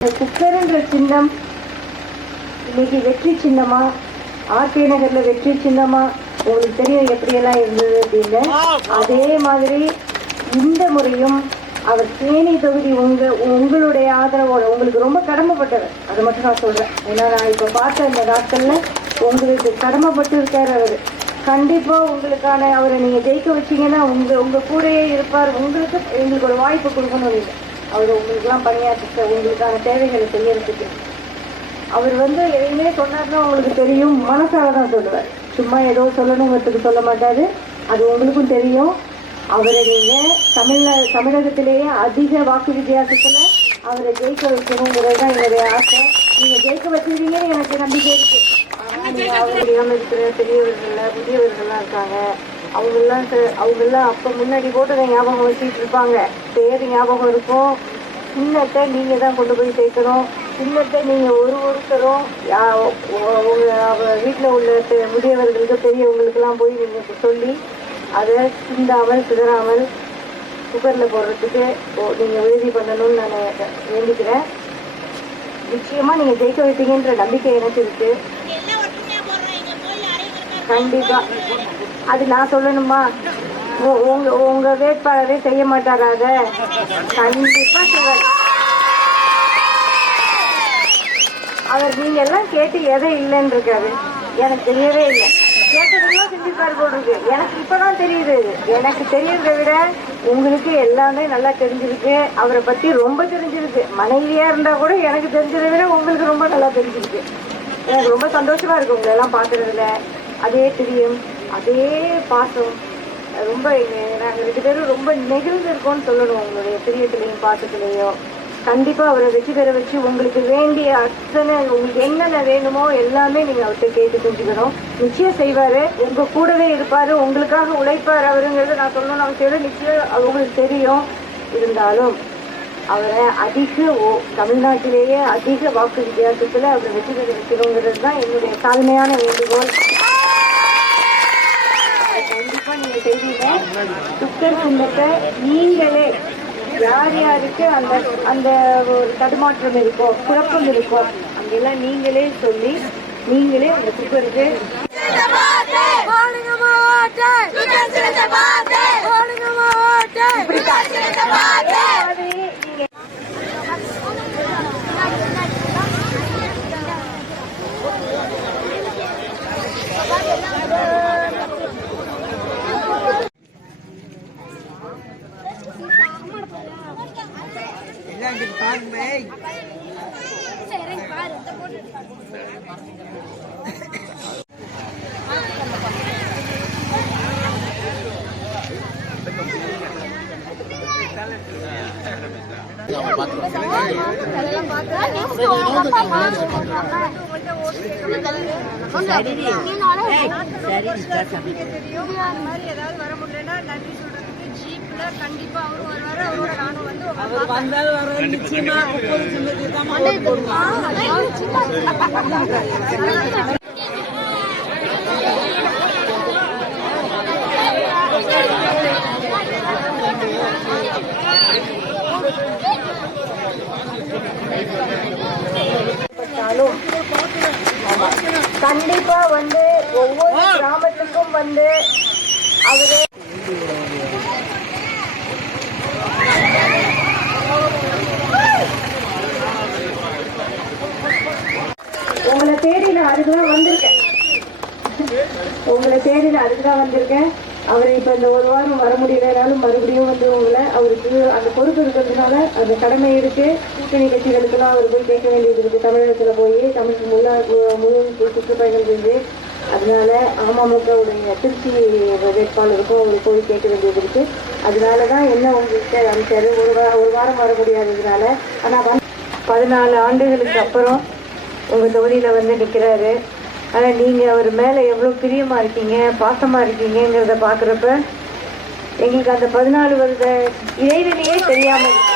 குக்கர்ன்ற சின்னம் இன்னைக்கு வெற்றி சின்னமா, ஆர்கே நகர்ல வெற்றி சின்னமா, உங்களுக்கு தெரியும் எப்படியெல்லாம் இருந்தது அப்படின்னு. அதே மாதிரி இந்த முறையும் அவர் தேனி தொகுதி உங்களுடைய ஆதரவோட உங்களுக்கு ரொம்ப கடமைப்பட்டவர். அதை மட்டும் நான் சொல்றேன். ஏன்னா நான் இப்ப பார்த்த இந்த நாட்கள்ல உங்களுக்கு கடமைப்பட்டு இருக்காரு அவரு. கண்டிப்பா உங்களுக்கான அவரை நீங்க ஜெயிக்க வச்சீங்கன்னா உங்க கூடயே இருப்பார். எங்களுக்கு ஒரு வாய்ப்பு கொடுக்கணும். இல்லை அவர் உங்களுக்கெல்லாம் பணியாற்ற உங்களுக்கான தேவைகளை செய்யறதுக்கு அவர் எதையுமே சொன்னார்னா உங்களுக்கு தெரியும், மனசால தான் சொல்லுவார். சும்மா ஏதோ சொல்லணுங்கிறதுக்கு சொல்ல மாட்டாரு. அது உங்களுக்கும் தெரியும். அவரை நீங்க தமிழகத்திலேயே அதிக வாக்கு வித்தியாசத்துல அவரை ஜெயிக்க வைக்கணுங்கிறது தான் என்னுடைய ஆசை. நீங்க ஜெயிக்க வச்சிருக்கீங்கன்னு எனக்கு நம்பிக்கை இருக்கு. தெரியாம இருக்கிற பெரியவர்கள் முதியவர்கள்லாம் இருக்காங்க. அவங்கெல்லாம் அப்ப முன்னாடி போட்டதை ஞாபகம் வச்சுட்டு இருப்பாங்க. பேரு ஞாபகம் இருக்கும். சின்னத்தை நீங்க தான் கொண்டு போய் சேர்க்கணும். சின்னத்தை நீங்க ஒருத்தரும் வீட்டில் உள்ள முதியவர்களுக்கு பெரியவங்களுக்கெல்லாம் போய் நீங்க சொல்லி அதை சிதறாமல் குக்கர்ல போடுறதுக்கு நீங்க உறுதி பண்ணணும்னு நான் வேண்டிக்கிறேன். நிச்சயமா நீங்க ஜெயிக்க வைப்பீங்கன்ற நம்பிக்கை எனக்கு இருக்கு. கண்டிப்பா அது நான் சொல்லணுமா? உங்க வேட்பாளரே செய்ய மாட்டாரா? அதை கண்டிப்பா செய்வார் அவர். நீங்க எல்லாம் கேட்டு எதை இல்லைன்னு இருக்காரு. எனக்கு தெரியவே இல்லை. கேட்டதெல்லாம் செஞ்சிருக்காரு போல் இருக்கு. எனக்கு இப்பதான் தெரியுது. எனக்கு தெரியறதை விட உங்களுக்கு எல்லாமே நல்லா தெரிஞ்சிருக்கு. அவரை பத்தி ரொம்ப தெரிஞ்சிருக்கு. மனைவியா இருந்தா கூட எனக்கு தெரிஞ்சதை விட உங்களுக்கு ரொம்ப நல்லா தெரிஞ்சிருக்கு. எனக்கு ரொம்ப சந்தோஷமா இருக்கு உங்களை எல்லாம் பாக்குறதுல. அதே பிரியம், அதே பாசம், ரொம்ப நாங்கள் 2 பேரும் ரொம்ப நெகிழ்ந்து இருக்கோம்னு சொல்லணும். உங்களுடைய பிரியத்திலையும் பாசத்திலையும் கண்டிப்பா அவரை வெற்றி பெற வச்சு உங்களுக்கு வேண்டிய அத்தனை உங்களுக்கு என்னென்ன வேணுமோ எல்லாமே நீங்க அவர்கிட்ட கேட்டு செஞ்சுக்கணும். நிச்சயம் செய்வாரு. உங்க கூடவே இருப்பாரு. உங்களுக்காக உழைப்பாரு அவருங்கிறது நான் சொல்லணும்னு அவசியம். நிச்சயம் உங்களுக்கு தெரியும். இருந்தாலும் அவரை தமிழ்நாட்டிலேயே அதிக வாக்கு வித்தியாசத்துல அவரை வெற்றி பெற வைக்கணுங்கிறது தான் என்னுடைய தாழ்மையான வேண்டுகோள். கண்டிப்பா நீங்க செய்வீங்க. குக்கர் சின்னத்தை நீங்களே யார் யாருக்கு அந்த ஒரு தடுமாற்றம் இருக்கோ, குழப்பம் இருக்கோ, அங்கெல்லாம் நீங்களே சொல்லி நீங்களே அந்த குக்கருக்கு கண்டிப்பா அவரும் வருவாரு. அவரோட நானும் கண்டிப்பா ஒவ்வொரு கிராமத்துக்கும் அவரு உங்களை தேடி நான் அதுக்குதான் வந்திருக்கேன். அவர் இப்ப இந்த ஒரு வாரம் வர முடியலனாலும் மறுபடியும் உங்களை அவருக்கு அந்த பொறுப்பு இருக்கிறதுனால அந்த கடமை இருக்கு. கூட்டணி கட்சிகளுக்கெல்லாம் அவர் போய் கேட்க வேண்டியது இருக்கு. தமிழகத்துல போய் முழு சுற்றுப்பயணம் செஞ்சு அதனால அமமுகவுடைய திருச்சி வேட்பாளருக்கும் அவர் போய் கேட்க வேண்டியது இருக்கு. அதனாலதான் என்ன உங்ககிட்ட அமைச்சாரு ஒரு வாரம் வர முடியாததுனால. ஆனா 14 ஆண்டுகளுக்கு அப்புறம் உங்க தொகுதியில நிக்கிறாரு. ஆனா நீங்க அவர் மேல எவ்வளவு பிரியமா இருக்கீங்க, பாசமா இருக்கீங்கிறத பாக்குறப்ப எங்களுக்கு அந்த 14 வருட இடைவெளியே தெரியாம இருக்கு.